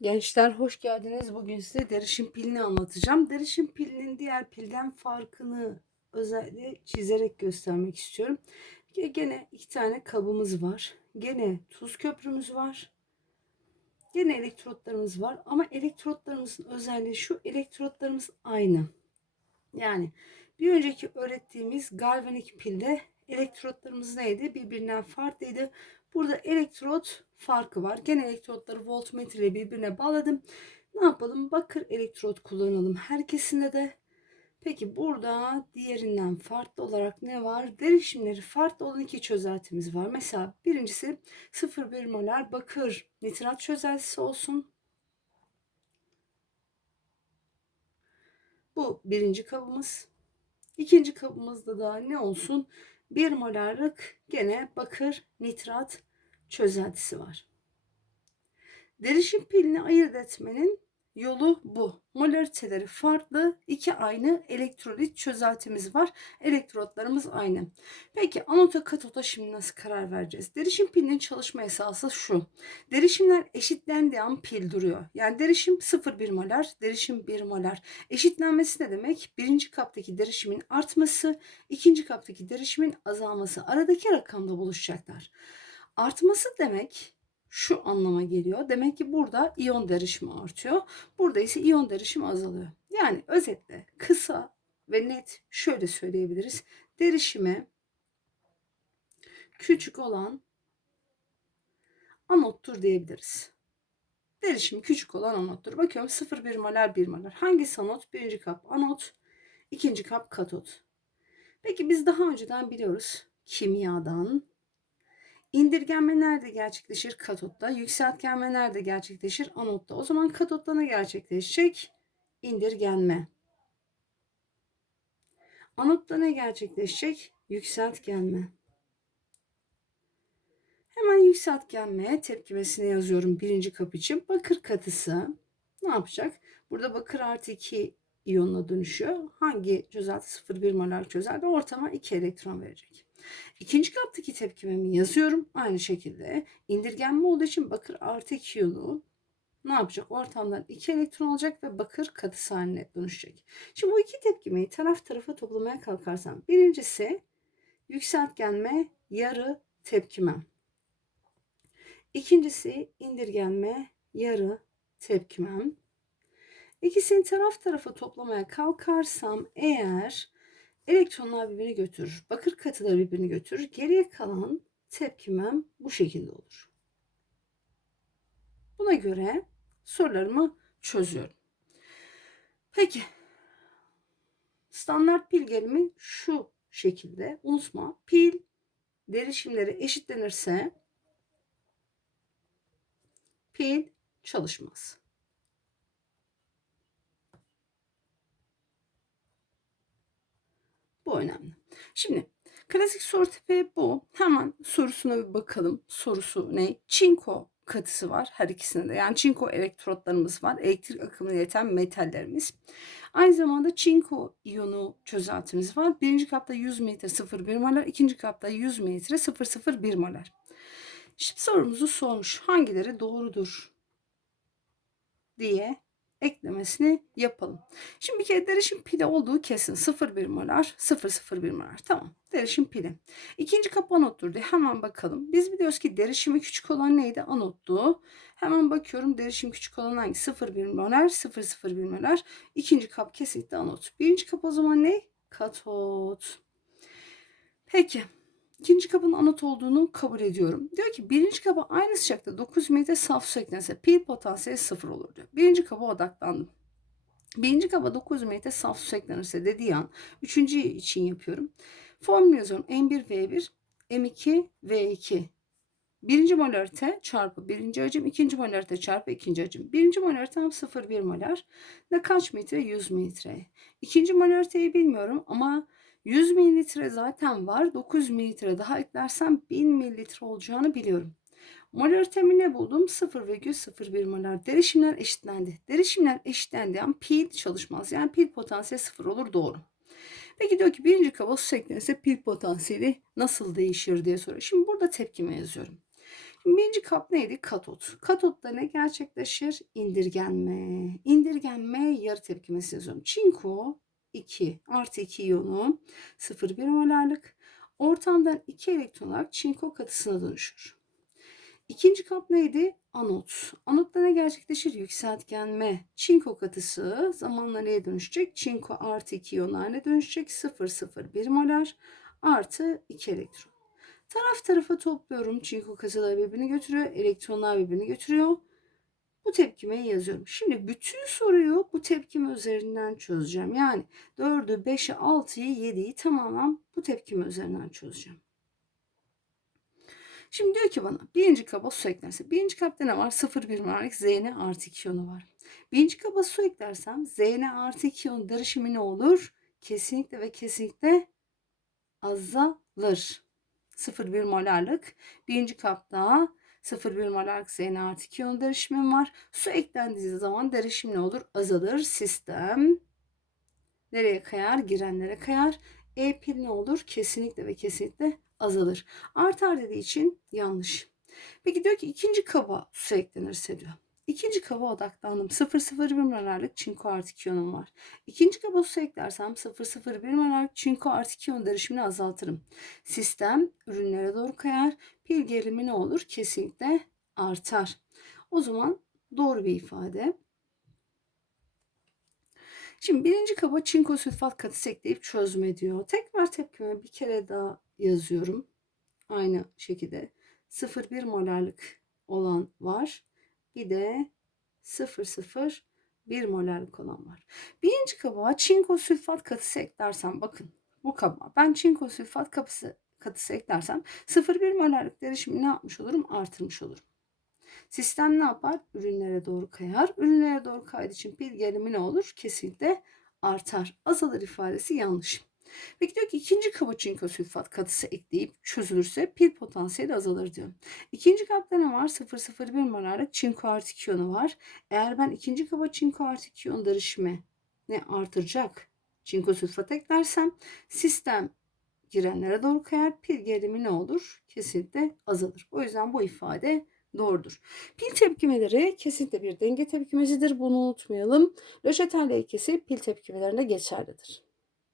Gençler hoş geldiniz. Bugün size derişim pilini anlatacağım. Derişim pilinin diğer pilden farkını özellikle çizerek göstermek istiyorum. Ge- Gene iki tane kabımız var. Gene tuz köprümüz var. Gene elektrotlarımız var. Ama elektrotlarımızın özelliği şu. Elektrotlarımız aynı. Yani bir önceki öğrettiğimiz galvanik pilde elektrotlarımız neydi? Birbirinden farklıydı. Burada elektrot farkı var. Gene elektrotları voltmetre ile birbirine bağladım. Ne yapalım? Bakır elektrot kullanalım herkesinde de. Peki burada diğerinden farklı olarak ne var? Derişimleri farklı olan iki çözeltimiz var. Mesela birincisi 0,1 molar bakır nitrat çözeltisi olsun. Bu birinci kabımız. İkinci kabımızda da ne olsun? 1 molarlık gene bakır nitrat çözeltisi var. Derişim pilini ayırt etmenin yolu bu. Molariteleri farklı. iki aynı elektrolit çözeltimiz var. Elektrotlarımız aynı. Peki anota katota şimdi nasıl karar vereceğiz? Derişim pilinin çalışma esası şu. Derişimler eşitlendiği an pil duruyor. Yani derişim 0,1 molar, derişim 1 molar. Eşitlenmesi ne demek? Birinci kaptaki derişimin artması, ikinci kaptaki derişimin azalması. Aradaki rakamda buluşacaklar. Artması demek şu anlama geliyor. Demek ki burada iyon derişimi artıyor. Burada ise iyon derişimi azalıyor. Yani özetle kısa ve net şöyle söyleyebiliriz. Derişimi küçük olan anottur diyebiliriz. Derişimi küçük olan anottur. Bakıyorum 0,1 molar 1 molar. Hangisi anot? Birinci kap anot, ikinci kap katot. Peki biz daha önceden biliyoruz kimyadan İndirgenme nerede gerçekleşir? Katotta. Yükseltgenme nerede gerçekleşir? Anotta. O zaman katotta ne gerçekleşecek? İndirgenme. Anotta ne gerçekleşecek? Yükseltgenme. Hemen yükseltgenme tepkimesini yazıyorum birinci kap için. Bakır katısı ne yapacak? Burada bakır artı 2 iyonuna dönüşüyor. Hangi çözelti 0,1 molar çözelti ortama 2 elektron verecek. İkinci kaptaki tepkimemi yazıyorum. Aynı şekilde indirgenme olduğu için bakır artı 2 iyonu ne yapacak? Ortamdan 2 elektron alacak ve bakır katısı haline dönüşecek. Şimdi bu iki tepkimeyi taraf tarafa toplamaya kalkarsam birincisi yükseltgenme yarı tepkimem. İkincisi indirgenme yarı tepkimem. İkisini taraf tarafa toplamaya kalkarsam eğer elektronlar birbirini götürür. Bakır katıları birbirini götürür. Geriye kalan tepkimem bu şekilde olur. Buna göre sorularımı çözüyorum. Peki standart pil gelimi şu şekilde. Unutma pil derişimleri eşitlenirse pil çalışmaz. Bu önemli. Şimdi klasik soru tipi bu. Hemen sorusuna bir bakalım. Sorusu ne? Çinko katısı var her ikisinde de. Yani çinko elektrotlarımız var. Elektrik akımını ileten metallerimiz. Aynı zamanda çinko iyonu çözeltimiz var. Birinci kapta 100 metre 0,1 molar. ikinci kapta 100 metre 0,01 molar. Şimdi sorumuzu sormuş. Hangileri doğrudur? diye eklemesini yapalım. Şimdi bir kere derişim pili olduğu kesin. 0,1 molar, 0,01 molar. Tamam. Derişim pili. İkinci kapı anottur diye hemen bakalım. Biz biliyoruz ki derişimi küçük olan neydi? Anottu. Hemen bakıyorum derişim küçük olan hangi? 0,1 molar, 0,01 molar. İkinci kap kesinlikle anot. Birinci kap o zaman ne? Katot. Peki. İkinci kabın anot olduğunu kabul ediyorum. Diyor ki birinci kaba aynı sıcakta 9 metre saf su eklense pil potansiyeli sıfır olur diyor. Birinci kaba odaklandım. Birinci kaba 9 metre saf su eklenirse dediği an üçüncü için yapıyorum. Formül yazıyorum. M1V1 M2 V2 Birinci molarite çarpı birinci hacim, ikinci molarite çarpı ikinci hacim. Birinci molaritem 0,1 molar. Ne kaç metre? 100 metre. İkinci molariteyi bilmiyorum ama 100 mililitre zaten var. 9 mililitre daha eklersem 1000 mililitre olacağını biliyorum. Molaritemi ne buldum? 0,01 molar. Derişimler eşitlendi. Derişimler eşitlendiği an pil çalışmaz. Yani pil potansiyeli sıfır olur doğru. Peki diyor ki birinci kaba su eklenirse pil potansiyeli nasıl değişir diye soruyor. Şimdi burada tepkime yazıyorum. Şimdi birinci kap neydi? Katot. Katotta ne gerçekleşir? İndirgenme. İndirgenme yarı tepkimesi yazıyorum. Çinko 2 artı 2 iyonu 0,1 molarlık. Ortamdan 2 elektron olarak çinko katısına dönüşür. İkinci kap neydi? Anot. Anotta ne gerçekleşir? Yükseltgenme. Çinko katısı zamanla neye dönüşecek? Çinko artı 2 iyon haline dönüşecek. 0,01 molar artı 2 elektron. Taraf tarafa topluyorum. Çinko katıları birbirini götürüyor. Elektronlar birbirini götürüyor. Bu tepkimeyi yazıyorum. Şimdi bütün soruyu bu tepkime üzerinden çözeceğim. Yani 4'ü, 5'i, 6'yı, 7'yi tamamen bu tepkime üzerinden çözeceğim. Şimdi diyor ki bana birinci kaba su eklerse. Birinci kapta ne var? 0,1 molarlık Zn artı 2 iyonu var. Birinci kaba su eklersem Zn artı 2 iyon derişimi ne olur? Kesinlikle ve kesinlikle azalır. 0,1 molarlık. Birinci kapta 0,1 molarlık Zn artı 2 iyon derişimim var. Su eklendiği zaman derişim ne olur? Azalır. Sistem nereye kayar? Girenlere kayar. E pil ne olur? Kesinlikle ve kesinlikle azalır. Artar dediği için yanlış. Peki diyor ki ikinci kaba su eklenirse diyor. İkinci kaba odaklandım. 0,01 molarlık çinko artı 2 iyonum var. İkinci kaba su eklersem 0,01 molarlık çinko artı 2 iyon derişimini azaltırım. Sistem ürünlere doğru kayar. Pil gerilimi ne olur? Kesinlikle artar. O zaman doğru bir ifade. Şimdi birinci kaba çinko sülfat katısı ekleyip çözme diyor. Tekrar tepkime bir kere daha yazıyorum. Aynı şekilde 0,1 molarlık olan var. Bir de 0,01 molarlık olan var. Birinci kaba çinko sülfat katısı eklersem bakın bu kaba ben çinko sülfat katısı, katısı eklersem 0,1 molarlık derişimi ne yapmış olurum? Artırmış olurum. Sistem ne yapar? Ürünlere doğru kayar. Ürünlere doğru kaydığı için pil gerilimi ne olur? Kesinlikle artar. Azalır ifadesi yanlış. Peki diyor ki ikinci kaba çinko sülfat katısı ekleyip çözülürse pil potansiyeli azalır diyor. İkinci kapta ne var? 0,01 molarlık çinko artı 2 iyonu var. Eğer ben ikinci kaba çinko artı 2 iyon derişimi ne artıracak? Çinko sülfat eklersem sistem girenlere doğru kayar. Pil gerilimi ne olur? Kesinlikle azalır. O yüzden bu ifade doğrudur. Pil tepkimeleri kesinlikle bir denge tepkimesidir. Bunu unutmayalım. Löşetel ilkesi pil tepkimelerinde geçerlidir.